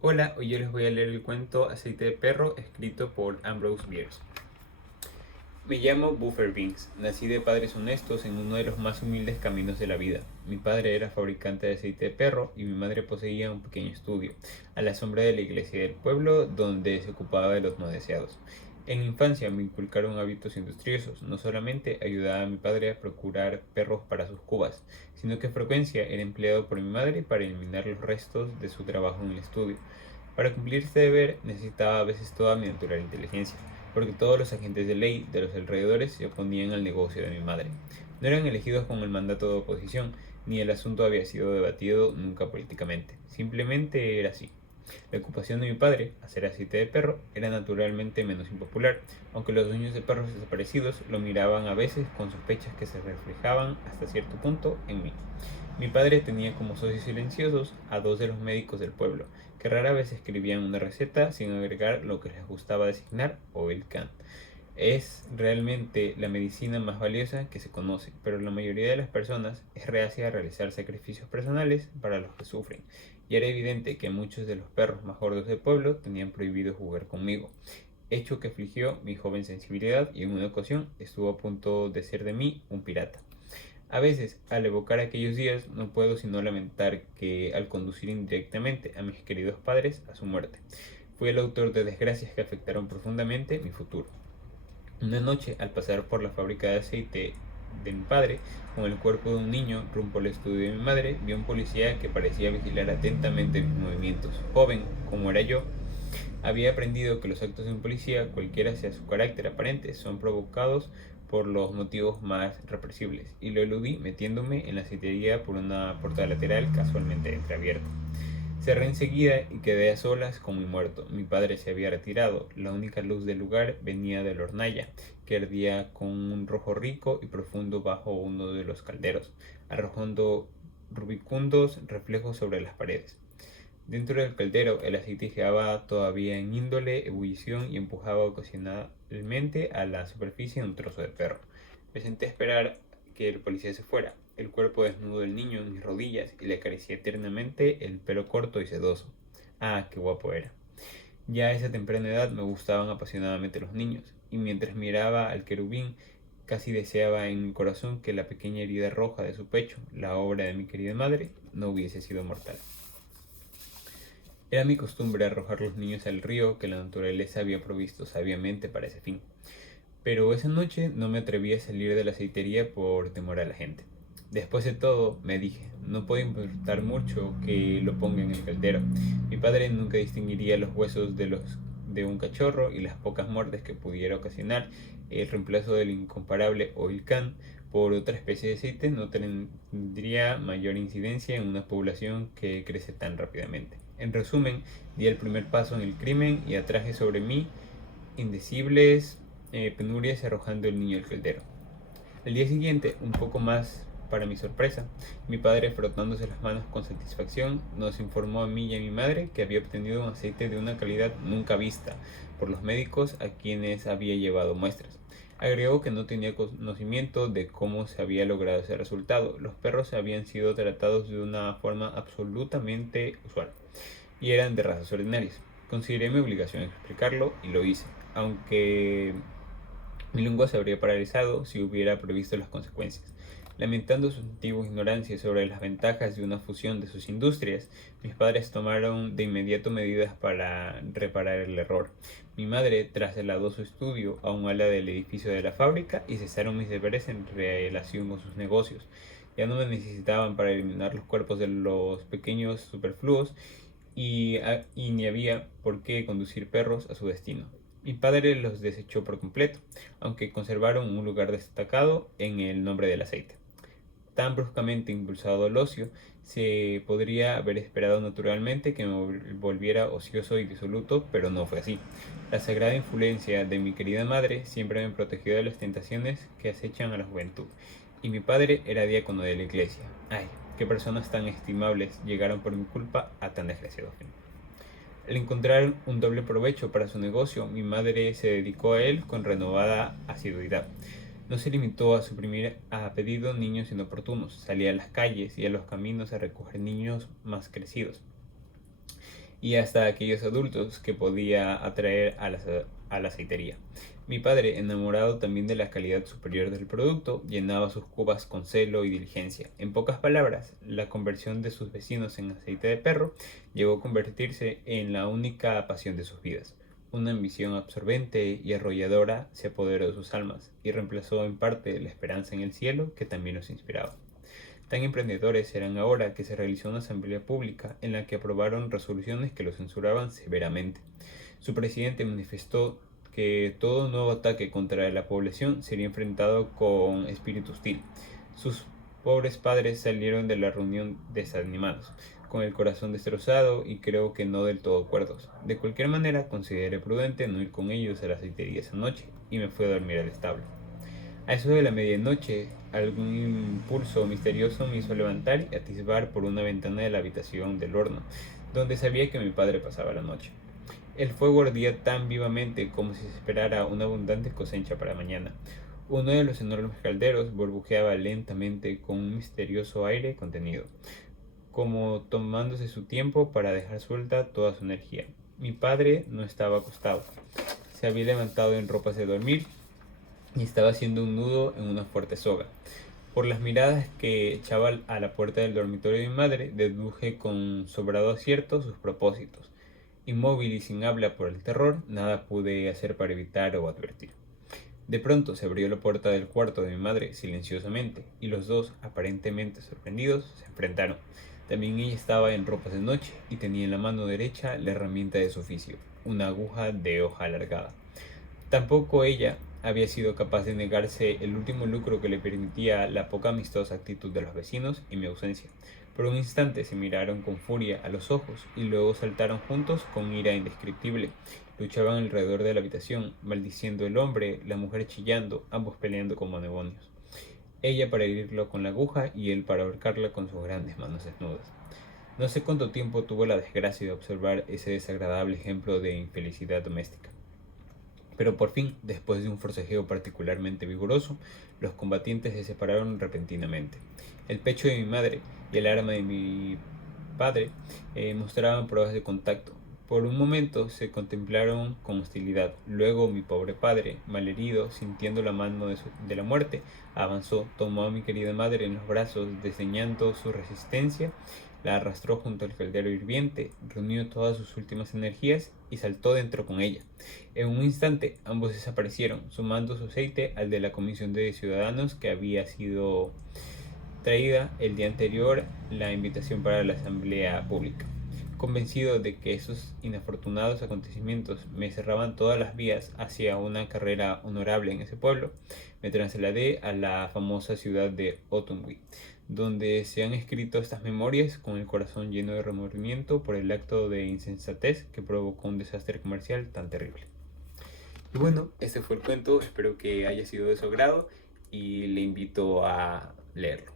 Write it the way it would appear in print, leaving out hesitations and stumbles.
Hola, hoy yo les voy a leer el cuento Aceite de Perro, escrito por Ambrose Bierce. Me llamo Buffer Binks. Nací de padres honestos en uno de los más humildes caminos de la vida. Mi padre era fabricante de aceite de perro y mi madre poseía un pequeño estudio, a la sombra de la iglesia del pueblo, donde se ocupaba de los no deseados. En mi infancia me inculcaron hábitos industriosos. No solamente ayudaba a mi padre a procurar perros para sus cubas, sino que a frecuencia era empleado por mi madre para eliminar los restos de su trabajo en el estudio. Para cumplir este deber necesitaba a veces toda mi natural inteligencia, porque todos los agentes de ley de los alrededores se oponían al negocio de mi madre. No eran elegidos con el mandato de oposición, ni el asunto había sido debatido nunca políticamente. Simplemente era así. La ocupación de mi padre, hacer aceite de perro, era naturalmente menos impopular, aunque los dueños de perros desaparecidos lo miraban a veces con sospechas que se reflejaban hasta cierto punto en mí. Mi padre tenía como socios silenciosos a dos de los médicos del pueblo, que rara vez escribían una receta sin agregar lo que les gustaba designar oil can. Es realmente la medicina más valiosa que se conoce, pero la mayoría de las personas es reacia a realizar sacrificios personales para los que sufren, y era evidente que muchos de los perros más gordos del pueblo tenían prohibido jugar conmigo, hecho que afligió mi joven sensibilidad y en una ocasión estuvo a punto de ser de mí un pirata. A veces, al evocar aquellos días, no puedo sino lamentar que, al conducir indirectamente a mis queridos padres a su muerte, fui el autor de desgracias que afectaron profundamente mi futuro. Una noche, al pasar por la fábrica de aceite de mi padre, con el cuerpo de un niño rumbo al estudio de mi madre, vi a un policía que parecía vigilar atentamente mis movimientos. Joven, como era yo, había aprendido que los actos de un policía, cualquiera sea su carácter aparente, son provocados por los motivos más represibles, y lo eludí metiéndome en la aceitería por una puerta lateral casualmente entreabierta. Cerré enseguida y quedé a solas con mi muerto. Mi padre se había retirado. La única luz del lugar venía de la hornalla, que ardía con un rojo rico y profundo bajo uno de los calderos, arrojando rubicundos reflejos sobre las paredes. Dentro del caldero el aceite giraba todavía en índole ebullición y empujaba ocasionalmente a la superficie un trozo de perro. Me senté a esperar que el policía se fuera, el cuerpo desnudo del niño en mis rodillas, y le acaricié tiernamente el pelo corto y sedoso. Ah, qué guapo era. Ya a esa temprana edad me gustaban apasionadamente los niños, y mientras miraba al querubín, casi deseaba en mi corazón que la pequeña herida roja de su pecho, la obra de mi querida madre, no hubiese sido mortal. Era mi costumbre arrojar los niños al río que la naturaleza había provisto sabiamente para ese fin. Pero esa noche no me atreví a salir de la aceitería por temor a la gente. Después de todo, me dije, no puede importar mucho que lo ponga en el caldero. Mi padre nunca distinguiría los huesos de un cachorro y las pocas muertes que pudiera ocasionar el reemplazo del incomparable oil can por otra especie de aceite no tendría mayor incidencia en una población que crece tan rápidamente. En resumen, di el primer paso en el crimen y atraje sobre mí indecibles penurias arrojando el niño al caldero. El día siguiente, un poco más para mi sorpresa, mi padre, frotándose las manos con satisfacción, nos informó a mí y a mi madre que había obtenido un aceite de una calidad nunca vista por los médicos a quienes había llevado muestras. Agregó que no tenía conocimiento de cómo se había logrado ese resultado. Los perros habían sido tratados de una forma absolutamente usual y eran de razas ordinarias. Consideré mi obligación explicarlo y lo hice, aunque mi lengua se habría paralizado si hubiera previsto las consecuencias. Lamentando su antigua ignorancia sobre las ventajas de una fusión de sus industrias, mis padres tomaron de inmediato medidas para reparar el error. Mi madre trasladó su estudio a un ala del edificio de la fábrica y cesaron mis deberes en relación con sus negocios. Ya no me necesitaban para eliminar los cuerpos de los pequeños superfluos y ni había por qué conducir perros a su destino. Mi padre los desechó por completo, aunque conservaron un lugar destacado en el nombre del aceite. Tan bruscamente impulsado al ocio, se podría haber esperado naturalmente que me volviera ocioso y disoluto, pero no fue así. La sagrada influencia de mi querida madre siempre me protegió de las tentaciones que acechan a la juventud, y mi padre era diácono de la iglesia. Ay, qué personas tan estimables llegaron por mi culpa a tan desgraciado fin. Al encontrar un doble provecho para su negocio, mi madre se dedicó a él con renovada asiduidad. No se limitó a suprimir a pedido niños inoportunos, salía a las calles y a los caminos a recoger niños más crecidos. y hasta aquellos adultos que podía atraer a la aceitería. Mi padre, enamorado también de la calidad superior del producto, llenaba sus cubas con celo y diligencia. En pocas palabras, la conversión de sus vecinos en aceite de perro llegó a convertirse en la única pasión de sus vidas. Una ambición absorbente y arrolladora se apoderó de sus almas y reemplazó en parte la esperanza en el cielo que también los inspiraba. Tan emprendedores eran ahora que se realizó una asamblea pública en la que aprobaron resoluciones que los censuraban severamente. Su presidente manifestó que todo nuevo ataque contra la población sería enfrentado con espíritu hostil. Sus pobres padres salieron de la reunión desanimados, con el corazón destrozado y creo que no del todo cuerdos. De cualquier manera, consideré prudente no ir con ellos a la aceitería esa noche y me fui a dormir al establo. A eso de la medianoche, algún impulso misterioso me hizo levantar y atisbar por una ventana de la habitación del horno, donde sabía que mi padre pasaba la noche. El fuego ardía tan vivamente como si se esperara una abundante cosecha para mañana. Uno de los enormes calderos burbujeaba lentamente con un misterioso aire contenido, como tomándose su tiempo para dejar suelta toda su energía. Mi padre no estaba acostado. Se había levantado en ropas de dormir y estaba haciendo un nudo en una fuerte soga. Por las miradas que echaba a la puerta del dormitorio de mi madre, deduje con sobrado acierto sus propósitos. Inmóvil y sin habla por el terror, nada pude hacer para evitar o advertir. De pronto se abrió la puerta del cuarto de mi madre silenciosamente, y los dos, aparentemente sorprendidos, se enfrentaron. También ella estaba en ropas de noche y tenía en la mano derecha la herramienta de su oficio, una aguja de hoja alargada. Tampoco ella había sido capaz de negarse el último lucro que le permitía la poca amistosa actitud de los vecinos y mi ausencia. Por un instante se miraron con furia a los ojos y luego saltaron juntos con ira indescriptible. Luchaban alrededor de la habitación, maldiciendo el hombre, la mujer chillando, ambos peleando como demonios. Ella para herirlo con la aguja y él para ahorcarla con sus grandes manos desnudas. No sé cuánto tiempo tuvo la desgracia de observar ese desagradable ejemplo de infelicidad doméstica. Pero por fin, después de un forcejeo particularmente vigoroso, los combatientes se separaron repentinamente. El pecho de mi madre y el arma de mi padre mostraban pruebas de contacto. Por un momento se contemplaron con hostilidad. Luego mi pobre padre, malherido, sintiendo la mano de la muerte, avanzó, tomó a mi querida madre en los brazos, desdeñando su resistencia, la arrastró junto al caldero hirviente, reunió todas sus últimas energías y saltó dentro con ella. En un instante ambos desaparecieron, sumando su aceite al de la comisión de ciudadanos que había sido traída el día anterior la invitación para la asamblea pública. Convencido de que esos inafortunados acontecimientos me cerraban todas las vías hacia una carrera honorable en ese pueblo, me trasladé a la famosa ciudad de Otunwi, donde se han escrito estas memorias con el corazón lleno de remordimiento por el acto de insensatez que provocó un desastre comercial tan terrible. Y bueno, este fue el cuento, espero que haya sido de su agrado y le invito a leerlo.